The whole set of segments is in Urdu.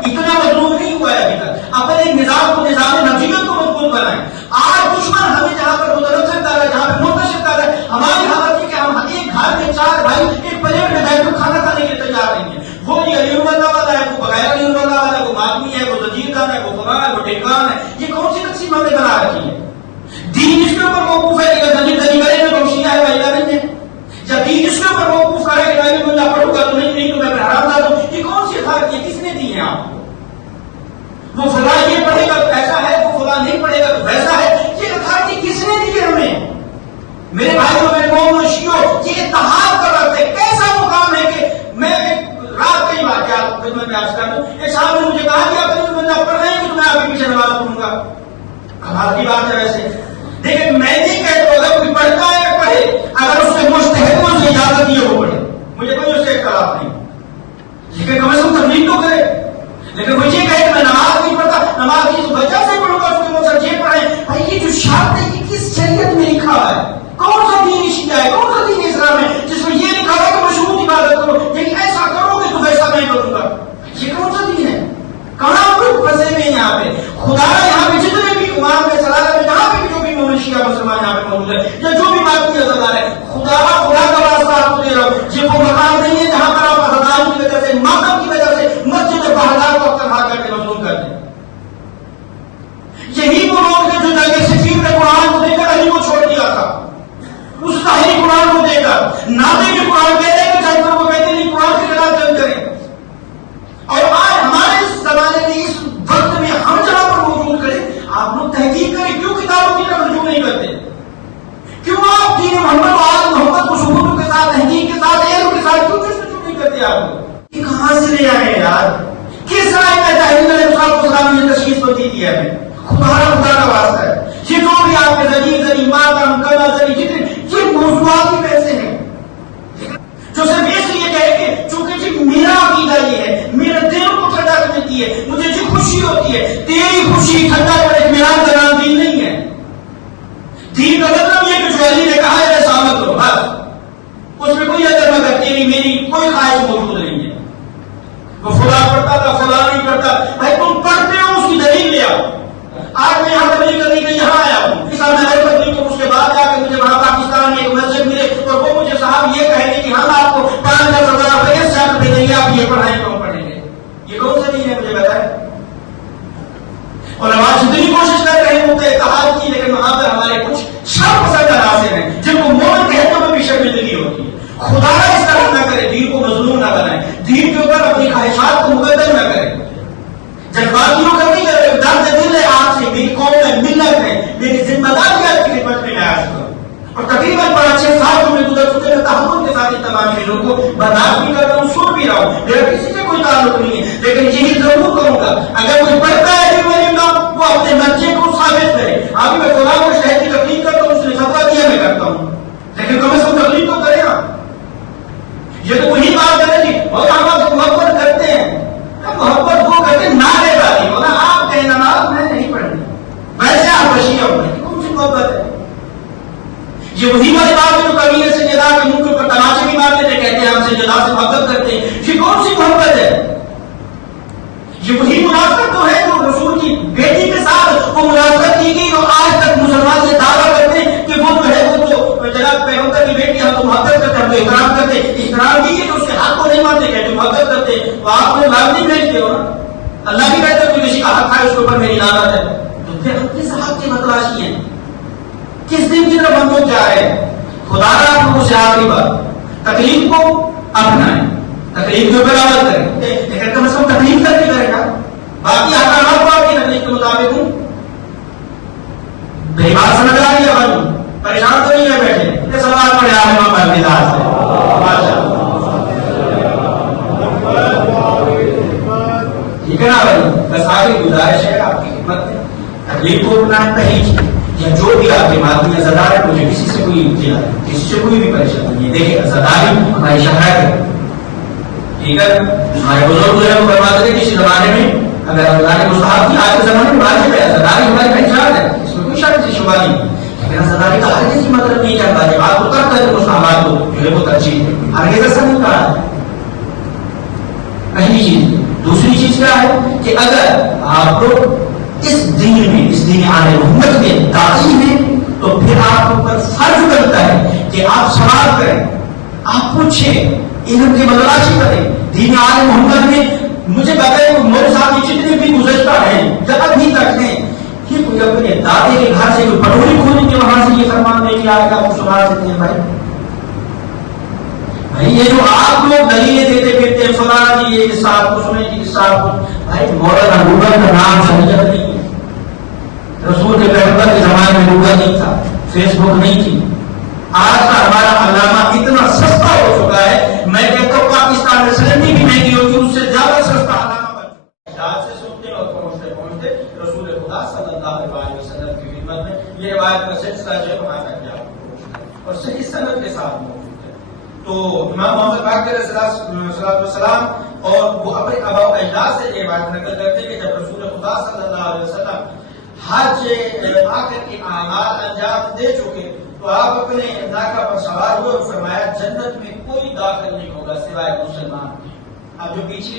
اتنا مظلوم نہیں ہوا ہے ابھی تک. اپنے نظام کو, نظام نفسیت کو مضبوط بنائیں. آج دشمن ہمیں جہاں پر متنفر کر رہا ہے, جہاں پہ منتشر کر رہا ہے, ہماری حالت ہے کہ ہم ایک گھر میں 4 بھائی ایک پلیٹ میں بیٹھ کر کھانا کھانے کے لیے تیار نہیں ہے. وہ یہ علی اللہ والا ہے, وہ بغیر علی اللہ والا ہے, وہ ماتمی ہے, وہ زجیر دان ہے, وہ فلاں ہے, وہ ٹھیکان ہے. یہ کون سی تقسیم ہم نے بنا رکھی ہے؟ دین اس کے اوپر موقوف ہے کہ زمین دری کرے گا تو شیعہ ہے وحیدہ نہیں ہے, یا دین اس کے اوپر موقوف کرے کہ میں بھی اللہ پڑھوں گا تو نہیں تو میں پھر حرام نہ دوں. یہ کون سی اطاعت ہے؟ کس نے دی ہے آپ کو؟ وہ فلاں یہ پڑھے گا تو ایسا ہے, وہ فلاں نہیں پڑھے گا تو ویسا ہے. یہ اطاعت کس نے دی ہے ہمیں؟ میرے بھائیوں, میرے قوم و شیعوں, یہ اتحاد کا وقت ہے. کیسا مقام ہے کہ میں رات کئی واقعات خدمت میں عرض کر دوں. ایک صاحب نے مجھے کہا کہ آپ اللہ پڑھ رہے ہیں کہ میں آپ کے پیچھے نماز پڑھوں گا. کمال کی بات ہے ویسے, لیکن میں نہیں کہتا اگر کوئی پڑھتا ہے یا پڑھے, اگر اس کے مجتہد کو اسے اجازت دی ہے وہ پڑھے, مجھے کوئی اس سے اختلاف نہیں, لیکن کم از کم تبلیغ تو کرے. لیکن وہ یہ کہے کہ میں نماز نہیں پڑھتا, نماز کی وجہ سے پڑھوں گا, اس کے مقصد یہ پڑھیں. بھائی یہ جو شرط ہے یہ کس شریعت میں لکھا ہے؟ کون سا دین شیعہ ہے, کون سا دین اسلام ہے جس میں یہ لکھا ہے کہ مشروط عبادت کرو, لیکن ایسا کرو گے تو ویسا میں کروں گا؟ یہ کون سا دین ہے؟ کہاں پر پھنسے ہوئے یہاں پہ؟ خدا یہاں پہ جتنے بھی امام میں سلالہ میں جہاں پہ جو بھی مومن شیعہ مسلمان یہاں پہ موجود ہے, یا جو بھی بات کی عزت ہے, خدا کا واسطہ آپ کو دے رہا ہوں, یہ وہ مقام نہیں ہے جہاں پر آپ عزاداری کی وجہ سے, ماتم کی وجہ سے مسجد بہدار کو اکثر کر کے مظلوم کر دیں. یہی وہ لوگ ہیں جو جنگ صفین میں قرآن کو دے کر علی کو چھوڑ دیا تھا, اس ظاہری قرآن کو دے کر نادے کے قرآن کہتے ہیں کہ جنگ کر, وہ کہتے ہیں قرآن کے خلاف جنگ کریں. اور آج ہمارے اس زمانے میں اس وقت میں ہم جہاں پر موجود کریں, آپ لوگ تحقیق کریں کیوں کتابوں کی طرف رجوع نہیں کرتے؟ کیوں آپ دین محمد و آل محمد کو ثبوتوں کے ساتھ, تحقیق کے ساتھ, علم کے ساتھ کیوں جستجو نہیں کرتے آپ لوگ؟ یہ کہاں سے لے آئے یار؟ کس رائے میں جاہل علیہ السلام نے تشخیص کو دی ہے؟ خدا کا واسطہ ہے, یہ جو بھی آپ کے زجیر ذری, ماتم, کما ذری, جتنے یہ موضوعات ہی پیسے ہیں جو صرف اس لیے کہے کہ چونکہ جی میرا عقیدہ یہ ہے, میرے دل کو ٹھنڈا کر دیتی ہے, مجھے جی خوشی ہوتی ہے, تیری خوشی ٹھنڈا کرے, میرا نام دین نہیں ہے. دین کا مطلب یہ کہ جو علی نے کہا ہے ثابت کرو, بس اس میں کوئی اثر نہ کر, تیری میری کوئی خواہش موجود نہیں ہے. وہ فلاں پڑھتا تھا, فلاں نہیں پڑھتا. بھائی تم پڑھتے ہو اس کی دلیل لے آؤ. آج میں یہاں تبلیغ کرنے کے لیے یہاں آیا ہوں, اس نظر تبلیغ تو اس کے بعد جا کے مجھے وہاں پاکستان میں ایک مسجد ملے اور وہ مجھے صاحب یہ کہیں گے کہ ہم آپ کو 5,000 روپئے اس شرط پہ دیں گے, آپ یہ پڑھائیں گے, وہ پڑھیں گے. یہ کون سا دین ہے مجھے بتائیں؟ اور آج جتنی کوشش کر رہے ہیں اتحاد کی, لیکن وہاں پر ہمارے کچھ شر پسند عناصر ہیں جن کو مومن کہتے ہوئے بھی شرمندگی ہوتی ہے. خدا اس طرح نہ کرے, دین کو مظلوم نہ بنائے, دین کے اوپر اپنی خواہشات کو مقدم نہ کرے. جذباتیوں کا نہیں کرے, درد دل ہے آپ سے, میری قوم ہے, ملت ہے, میری ذمہ داری ہے آپ کی خدمت میں عرض کروں. اور تقریباً 5-6 سال جو میں گزر چکے ہیں, تحمل کے ساتھ تمام چیزوں کو برداشت بھی کرتا ہوں, سن بھی رہا ہوں, میرا کسی سے کوئی تعلق نہیں ہے, لیکن یہی ضرور کروں گا اگر کوئی پڑھتا ہے کہ وہ اپنے بچے کو ثابت کرے. ابھی میں فلاں کو شہر کی تقلید کرتا ہوں, اس نے فتویٰ دیا, میں کرتا ہوں, لیکن کم از کم تقلید تو کرے نا. یہ تو وہی بات ہے جی, اور ہم آپ سے محبت کرتے ہیں, محبت وہ کرتے نہ رہتا نہیں ہونا, آپ کہیں نماز میں نہیں پڑھنی, ویسے آپ بشیہ ہو گئے, کون سی محبت ہے؟ یہ وہی والی بات ہے جو قبیلے سے جدا کے منہ کے اوپر تماشے بھی مارتے تھے, کہتے ہیں ہم سے جدا سے محبت کرتے ہیں. یہ کون سی محبت ہے؟ یہ وہی منافقت تو ہے جو رسول کی بیٹی کے ساتھ وہ منافقت کی گئی, اور آج تک مسلمان سے دعویٰ کرتے ہیں کہ وہ جو ہے وہ تو جناب پیغمبر کی بیٹی, ہم تو محبت کرتے, ہم تو احترام کرتے. احترام کیجیے کہ اس کے حق کو نہیں مانتے, کہتے محبت کرتے, تو آپ کو لال نہیں بھیجتے ہو نا. اللہ بھی کہتے ہیں کہ کسی کا حق ہے اس کے اوپر میری لعنت ہے. تو پھر کس حق کی متلاشی ہے, کس دن کی طرف ہم لوگ جا رہے ہیں؟ خدا کا آپ کو سے آخری بات, تکلیف کو اپنائیں, تکلیف کے اوپر عمل کریں, لیکن کم از کم تکلیف کر کے کریں نا. باقی احکامات کو آپ کی تکلیف کے مطابق ہوں. میری بات سمجھ آ رہی ہے بھائی؟ پریشان تو نہیں ہے بیٹھے, یہ سوال پڑے آپ امام مہدیدار سے. ٹھیک ہے نا بھائی, بس آگے گزارش ہے آپ کی خدمت میں, تکلیف کو اپنائیں پہلی, یا جو بھی آپ کے مادی ازادار ہے, مجھے کسی سے کوئی بھی پریشانی نہیں. دیکھیں ازاداری ہماری شہرت ہے, ٹھیک ہے, ہمارے بزرگ جو ہے وہ فرماتے تھے کسی زمانے میں اگر اللہ نے مستحب کی, آج کے زمانے میں واجب ہے, ازاداری ہماری پہچان ہے, اس میں کوئی شک شبہ نہیں. لیکن ازاداری کا ہر کسی مطلب نہیں ہے واجبات کو ترک کر مستحبات کو جو ہے وہ ترجیح ہے, ہرگز ایسا نہیں کہا ہے. پہلی چیز. دوسری چیز کیا ہے کہ اگر آپ اس دین آل محمد کے داعی ہیں تو پھر آپ پر فرض بنتا ہے کہ آپ سوال کریں، آپ پوچھیں، علم کی بدلاشی کریں۔ دین آل محمد میں مجھے بتائیں میرے ساتھ جتنے بھی گزشتہ ہیں یا ابھی تک ہیں کہ کوئی اپنے دادے کے گھر سے کوئی پٹوری کھولیں گے وہاں سے یہ فرمان نہیں کیا کہ آپ سنا سکتے ہیں بھائی یہ جو آپ لوگ دلیلیں دیتے پھرتے ہیں فلاں جی یہ قصہ آپ کو سنیں جی قصہ آپ کو، بھائی مولانا گوگل کا نام شریعت نہیں ہے، رسول کے پیغمبر کے زمانے میں گوگل نہیں تھا، فیس بک نہیں تھی۔ آج کا ہمارا علامہ اتنا سستا ہو چکا ہے، میں کہتا ہوں پاکستان میں سلنڈی بھی مہنگی ہوگی اس سے زیادہ سستا علامہ بن چکا ہے۔ آج سے سنتے اور پہنچتے پہنچتے رسول خدا صلی اللہ علیہ وسلم کی خدمت میں یہ روایت کا سلسلہ جو ہے وہاں تک جا اور صحیح سند کے ساتھ موجود ہے۔ تو امام محمد باقر علیہ السلام اور وہ اپنے آباء و اجداد سے یہ بات نقل کرتے کہ جب رسول خدا صلی اللہ علیہ وسلم حج آ کر کے اعمال انجام دے چکے تو آپ اپنے ناقہ پر سوار ہوئے اور فرمایا جنت میں کوئی داخل نہیں ہوگا سوائے مسلمان کے۔ اب جو پچھلی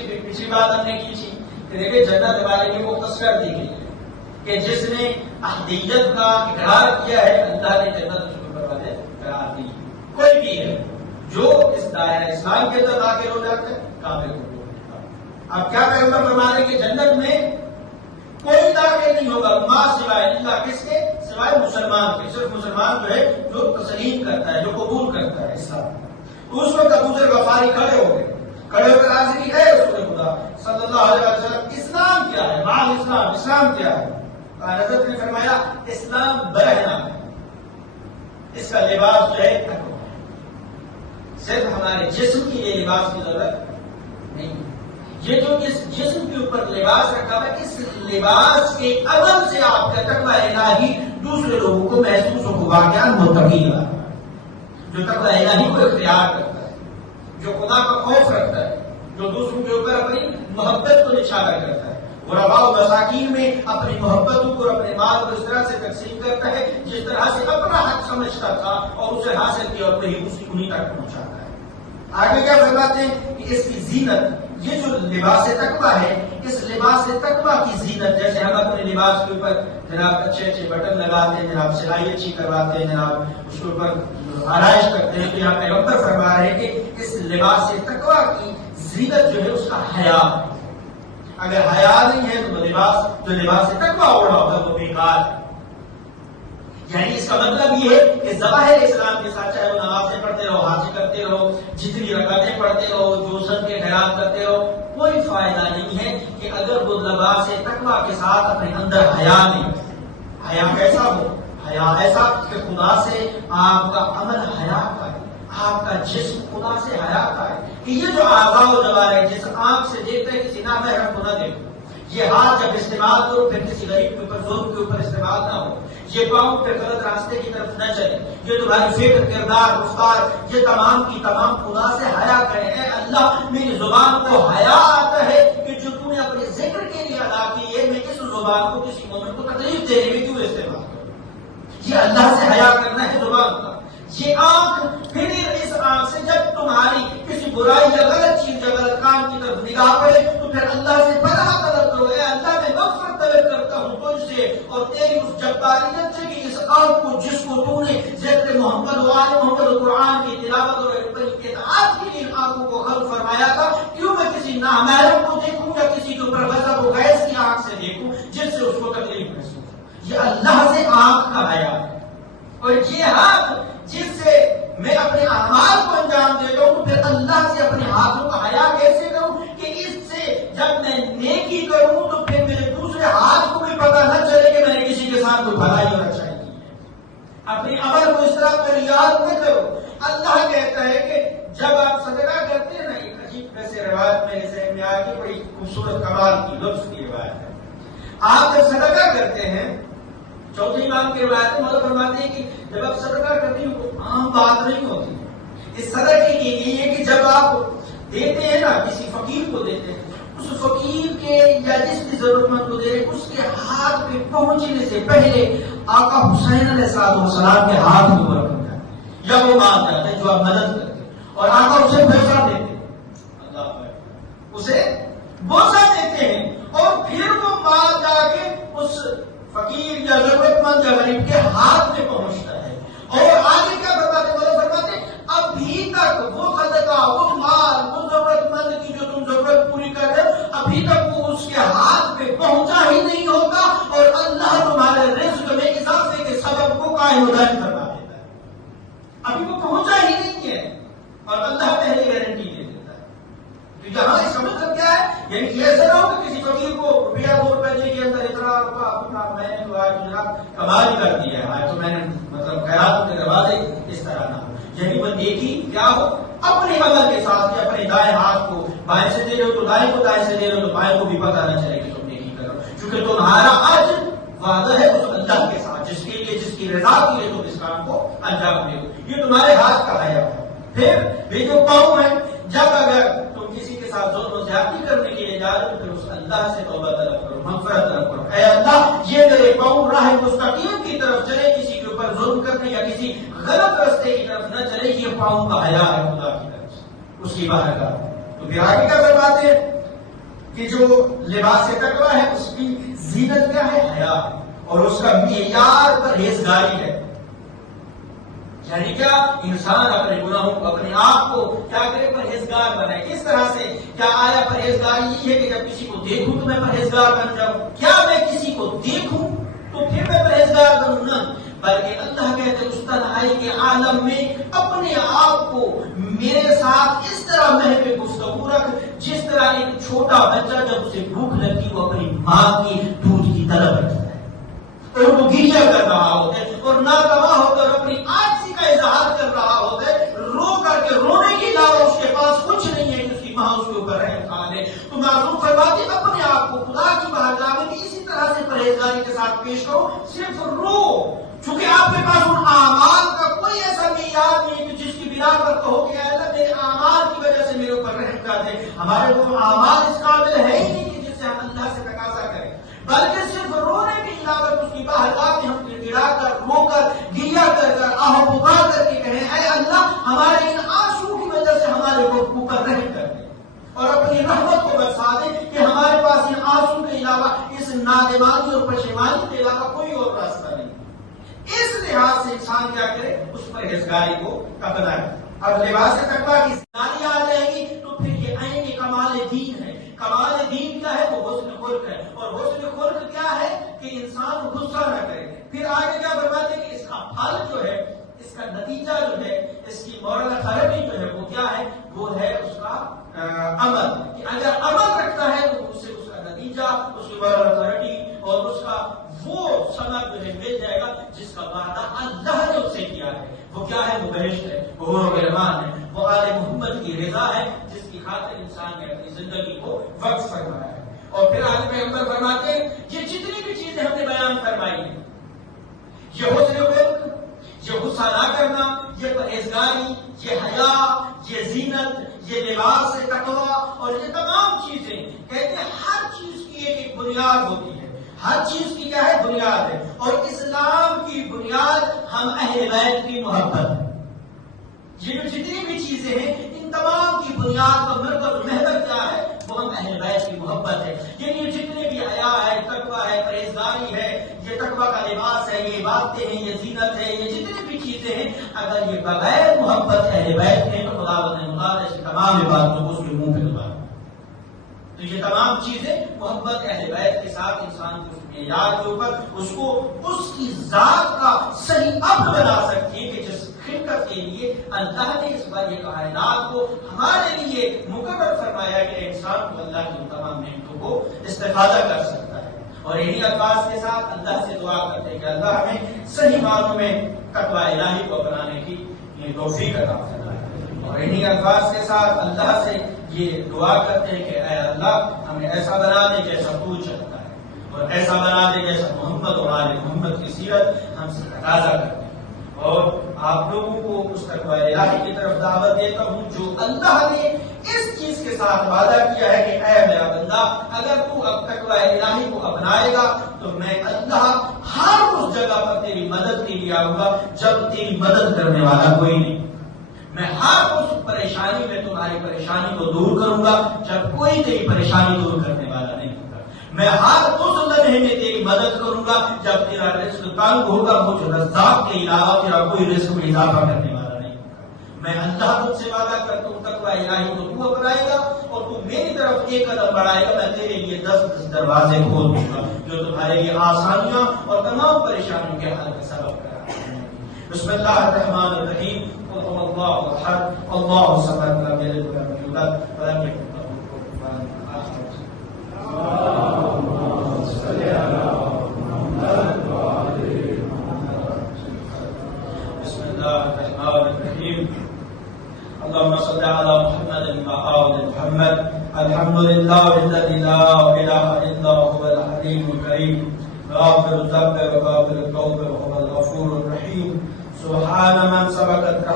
بات ہم نے کی تھی کہ دیکھیں جنت والے کی وہ تذکر دی گئی ہے کہ جس نے احدیت کا اقرار کیا ہے اللہ نے جنت اس کو دروازے قرار دی۔ کوئی بھی ہے جو اس دائرہ اسلام کے اندر داخل ہو جاتا ہے کامل ہو جاتا ہے۔ اب کیا پیغمبر فرما رہے کہ جنت میں کوئی داخل نہیں ہوگا ما سوائے اللہ کس کے؟ سوائے مسلمان کے۔ صرف مسلمان جو ہے جو تسلیم کرتا ہے، جو قبول کرتا ہے اسلام۔ تو اس وقت ابو ذر غفاری کھڑے ہو گئے، کھڑے ہو کر عرض کی ہے رسول خدا صلی اللہ علیہ وسلم اسلام کیا ہے؟ مع الاسلام، اسلام کیا ہے؟ حضرت نے فرمایا اسلام برہنہ ہے، اس کا لباس جو ہے تقویٰ ہے۔ صرف ہمارے جسم کی یہ لباس کی ضرورت نہیں، یہ جو اس جسم کے اوپر لباس رکھا ہوا ہے اس لباس کے عمل سے آپ کا تقویٰ الہی دوسرے لوگوں کو محسوس و واقعات متقی ہے۔ جو تقویٰ الہی کو اختیار کرتا ہے، جو خدا کا خوف رکھتا ہے، جو دوسروں کے اوپر اپنی محبت کو نچھاور کرتا ہے، غرباء و مساکین میں اپنی محبتوں کو اور اپنے مال کو اس طرح سے تقسیم کرتا ہے جس طرح سے اپنا حق سمجھتا تھا اور اسے حاصل کیا اور وہی انہیں تک پہنچاتا ہے۔ آگے کیا فرماتے ہیں کہ اس کی زینت، یہ جو لباس تقویٰ ہے اس لباس تقویٰ کی زینت، جیسے ہم اپنے لباس کے اوپر جناب اچھے اچھے بٹن لگاتے ہیں، جناب سلائی اچھی کرواتے ہیں، جناب اس کے اوپر آرائش کرتے ہیں، تو یہاں پیغمبر فرما رہے ہیں کہ اس لباس تقویٰ کی زینت جو ہے اس کا حیا ہے۔ اگر حیا نہیں ہے تو جو لباس تقویٰ اوڑھا ہوگا وہ بیکار ہے۔ یعنی اس کا مطلب یہ ہے کہ ظواہر اسلام کے ساتھ چاہے وہ نمازیں پڑھتے رہو، حج کرتے رہو، جتنی رکعتیں پڑھتے رہو، جو سن کے خیرات کرتے رہو، کوئی فائدہ نہیں ہے کہ اگر وہ لباس تقویٰ کے ساتھ اپنے اندر حیا نہیں۔ حیا کیسا ہو؟ حیا ایسا کہ خدا سے آپ کا عمل حیا کا ہے، آپ کا جسم خدا سے حیا کا ہے، کہ یہ جو اعضاء و جوارح جس آنکھ سے دیکھتے ہیں کسی نامحرم کو نہ دیکھو، یہ ہاتھ جب استعمال کرو پھر کسی غریب کے اوپر ظلم کے اوپر استعمال نہ ہو، یہ پاؤں پہ غلط راستے کی طرف نہ چلے، یہ تمہاری فکر، کردار، گفتار یہ تمام کی تمام خدا سے حیا کرے۔ اے اللہ میری زبان کو حیا آتا ہے کہ جو تم نے اپنے ذکر کے لیے ادا کی ہے میں اس زبان کو کسی مومن کو تکلیف دینے میں کیوں استعمال کروں؟ یہ اللہ سے حیا کرنا ہے زبان کا۔ یہ آنکھ، پھر اس آنکھ سے جب تمہاری کسی برائی یا غلط چیز یا غلط کام کی طرف نگاہ پڑے تو پھر اللہ سے پناہ طلب کرو، اے اللہ میں مغفرت طلب کرتا ہوں تجھ سے اور تیری اس جباریت سے کہ اس آنکھ کو جس کو تو نے ذکر محمد و آل محمد و قرآن کی تلاوت اور اطاعت کے لیے ان آنکھوں کو خلق فرمایا تھا، کیوں میں کسی نامحرم کو دیکھوں یا کسی کے اوپر غضب و غیظ کی آنکھ سے دیکھوں جس سے اس کو تکلیف محسوس ہو۔ یہ اللہ سے آنکھ کا حیا ہے۔ اور یہ ہاتھ جس سے میں اپنے اعمال کو انجام دیتا ہوں تو پھر اللہ سے اپنے ہاتھوں کا حیا کیسے کروں کہ اس سے جب میں نیکی کروں تو پھر میرے دوسرے ہاتھ کو بھی پتہ نہ چلے کہ میں نے کسی کے ساتھ کوئی بھلائی اور اچھائی کی ہے۔ اپنے عمل کو اس طرح پریاد نہ کرو۔ اللہ کہتا ہے کہ جب آپ صدقہ کرتے ہیں نا، ایک عجیب ویسے روایت میرے ذہن میں آیا کہ بڑی خوبصورت کمال کی لفظ کی روایت ہے۔ آپ جب صدقہ کرتے ہیں، چوتھی امام کی روایت میں مطلب فرماتے ہیں کہ جب آپ صدقہ کرتے ہیں وہ عام بات نہیں ہوتی، اس صدقے کے لیے کہ جب آپ دیتے ہیں نا کسی فقیر کو دیتے ہیں، اس فقیر کے یا جس کی ضرورت مند کو دے رہے اس کے ہاتھ پہ پہنچنے سے پہلے آقا حسین علیہ السلام کے ہاتھ میں برکت ہے یا وہ مان جاتا ہے جو آپ مدد کرتے ہیں اور آقا اسے پیسہ دیتے ہیں، اللہ اسے بوسہ دیتے ہیں اور پھر وہ مال جا کے اس فقیر یا ضرورت مند یا غریب کے ہاتھ میں پہنچتا ہے. اور آگے کیا فرماتے ابھی تک وہ صدقہ، وہ مال، وہ ضرورت مند کی جو تم ضرورت پوری کر رہے ہو، ابھی تک وہ اس کے ہاتھ پہ پہنچا ہی نہیں ہوتا اور اللہ تمہارے رزق میں اضافے کے سبب کو قائم و دائم کروا دیتا ہے. ابھی وہ پہنچا ہی نہیں ہے اور اللہ پہلے گارنٹی دے دیتا ہے. تو یہاں اس کا مطلب کیا ہے؟ یعنی یہ ایسا نہ ہو کہ کسی فقیر کو روپیہ 2 روپے کے اندر اتنا روپیہ اپنا میں نے تو آج جناب کمال کر دیا ہے، آج تو میں نے مطلب خیرات کے دروازے اس طرح نہ ہو. یعنی وہ دیکھی کیا ہو اپنے عمل کے ساتھ کہ اپنے دائیں ہاتھ کو بائیں سے دے رہے ہو تو دائیں کو، دائیں سے دے رہے ہو تو بائیں کو بھی پتہ نہ چلے کہ تم نیکی کرو، کیونکہ تمہارا آج وعدہ ہے اس اللہ کے ساتھ جس کے لیے، جس کی رضا کے لیے تم اس کام کو انجام دے دو. یہ تمہارے ہاتھ کا حیا ہے. پھر یہ جو پاؤں ہے، جب اگر تم کسی کے ساتھ ظلم و زیادتی کرنے کے لیے جا رہے ہو تو پھر اس اللہ سے توبہ طلب کرو، مغفرت طلب کرو. اے اللہ یہ میرے پاؤں راہ مستقیم کی طرف چلے، کسی کے اوپر ظلم کرنے یا کسی غلط راستے کی طرف نہ چلے. یہ پاؤں کا حیا ہے خدا کی طرف سے، اس کی بارگاہ. تو پھر آگے کیا فرماتے ہیں کہ جو لباس تقویٰ ہے اس کی زینت کیا ہے؟ حیا. اور اس کا معیار پرہیزگاری ہے. یعنی کیا؟ انسان اپنے گناہوں کو، اپنے آپ کو کیا کرے؟ پرہیزگار بنائے. کس طرح سے؟ کیا آیا پرہیزگاری یہ ہے کہ جب کسی کو دیکھوں تو میں پرہیزگار بن جاؤں؟ کیا میں کسی کو دیکھوں تو پھر میں پرہیزگار بنوں؟ نہ، بلکہ اللہ کہتے اس تنہائی کے عالم میں اپنے آپ کو میرے ساتھ اس طرح محو گفتگو رکھ جس طرح ایک چھوٹا بچہ جب اسے بھوک لگتی وہ اپنی ماں کی دودھ کی طلب رکھتا ہے اور وہ گریہ کر رہا ہوتا ہے اور ناگواہ ہو کر اپنی عاجزی کا اظہار کر رہا ہوتا ہے، رو کر کے رونے کے علاوہ اس کے پاس کچھ نہیں ہے کہ اس کی ماں اس کے اوپر رحم کھا لے. تو معصوم فرماتے اپنے آپ کو خدا کی بارگاہ میں اسی طرح سے پرہیزگاری کے ساتھ پیش کرو. صرف رو، چونکہ آپ کے پاس ان اعمال کا کوئی ایسا معیار نہیں کہ جس کی بنا پر کہو کہ اے اللہ میرے اعمال کی وجہ سے میرے اوپر رحم کر دے. ہمارے وہ اعمال اس قابل ہے ہی نہیں کہ جس سے ہم اللہ سے تقاضا کریں، بلکہ صرف رونے کی علاوہ اس کی بارگاہ میں ہم گڑا کر، رو کر، گریہ کر کر، آہ پکار کر کے کہیں اے اللہ ہمارے ان آنسو کی وجہ سے ہمارے اوپر رحم کر دے اور اپنی رحمت کو برسا دے کہ ہمارے پاس ان آنسو کے علاوہ، اس نادمانی اور پشیمانی کے علاوہ کوئی اور راستہ نہیں. اس لحاظ سے انسان کیا کرے؟ اس پرہیزگاری کو اپنائے. اب لباس تقویٰ کی زندگی آ جائے گی تو پھر یہ عین کمال دین ہے. کمال دین کیا ہے؟ وہ حسن خلق ہے. اور حسن خلق کیا ہے؟ کہ انسان غصہ نہ کرے. پھر آگے کیا فرماتے ہیں کہ اس کا پھل جو ہے، اس کا نتیجہ جو ہے، اس کی مورل تھراپی جو ہے وہ کیا ہے؟ وہ ہے اس کا عمل. کہ اگر عمل رکھتا ہے تو اس سے اس کا نتیجہ، اس کی مورل تھراپی اور اس کا وہ ثمر جو ہے مل جائے گا جس کا وعدہ اللہ نے اس سے کیا ہے. وہ کیا ہے؟ وہ بہشت ہے، وہ رحمان ہے، وہ آل محمد کی رضا ہے جس کی خاطر انسان نے اپنی زندگی کو وقف فرمایا ہے. اور پھر آگے پیغمبر فرماتے ہیں یہ جتنی بھی چیزیں ہم نے بیان فرمائی ہیں، یہ حسن خلق، یہ غصہ نہ کرنا، یہ پرہیزگاری، یہ حیا، یہ زینت، یہ لباس تقویٰ اور یہ تمام چیزیں، کہتے ہیں ہر چیز کی ایک بنیاد ہوتی ہے. ہر چیز کی کیا ہے؟ بنیاد ہے. اور اسلام کی بنیاد ہم اہل بیت کی محبت ہے. یہ جو جتنی بھی چیزیں ہیں ان تمام کی بنیاد کا مرکز محور کیا ہے؟ وہ ہم اہل بیت کی محبت ہے. یعنی جتنے بھی حیا ہے، تقویٰ ہے، پرہیزگاری ہے، یہ تقویٰ کا لباس ہے، یہ عبادتیں ہیں، یہ زینت ہے، یہ جتنی بھی چیزیں ہیں، اگر یہ بغیر محبت اہل بیت ہیں تو خداوند نے مطالعہ سے تمام عبادتوں کو اس کے منہ پہ اتارا. تو یہ تمام چیزیں محبت اہل بیت کے ساتھ انسان کو اس معیار کے اوپر اس کو اس کی ذات کا صحیح عبد بنا سکتی ہے کہ جس خلقت کے لیے اللہ نے اس بار یہ کائنات کو ہمارے لیے مقرر فرمایا کہ انسان کو اللہ کی تمام نعمتوں کو استفادہ کر سکتا ہے. اور انہی الفاظ کے ساتھ اللہ سے دعا کرتے ہیں کہ اللہ ہمیں صحیح معنوں میں تقویٰ الہی کو اپنانے کی توفیق عطا فرمائے. اور انہی الفاظ کے ساتھ اللہ سے یہ دعا کرتے ہیں کہ اے اللہ ہمیں ایسا بنا دے جیسا تو چاہتا ہے اور ایسا بنا دے جیسا محمد اور آل محمد کی سیرت ہم سے تقاضا کرتے ہیں. اور آپ لوگوں کو اس تقویٰ الہی کی طرف دعوت دیتا ہوں جو اللہ نے اس چیز کے ساتھ وعدہ کیا ہے کہ اے میرا بندہ اگر تو اب تقویٰ الہی کو اپنائے گا تو میں اللہ ہر اس جگہ پر تیری مدد کے لیے آؤں گا جب تیری مدد کرنے والا کوئی نہیں. میں ہر اس پریشانی میں تمہاری پریشانی کو دور کروں گا جب کوئی تیری پریشانی دور کرنے والا نہیں ہوگا. میں ہر اس لمحے میں تیری مدد کروں گا جب تیرا رزق تنگ ہوگا. مجھ رزاق کے علاوہ تیرا کوئی رزق میں اضافہ کرنے والا نہیں ہوگا. میں اللہ تجھ سے وعدہ کرتا ہوں تقوی الہی کو تو اپنائے گا اور تو میری طرف ایک قدم بڑھائے گا, میں تیرے لیے 10 دروازے کھول دوں گا جو تمہارے لیے آسانیاں اور تمام پریشانیوں کے حل کا سبب کرا. بسم اللہ الرحمن الرحیم. اللہ احد اللہ الصمد لم یلد ولم یولد ولم یکن له کفوا احد. اللهم صل على محمد وعلى محمد. بسم الله الرحمن الرحيم. اللهم صل على محمد وآل محمد. الحمد لله الذي لا إله إلا هو الحليم الكريم غافر الذنب وغافر التوب وهو الغفور الرحيم. سبحان من سبقت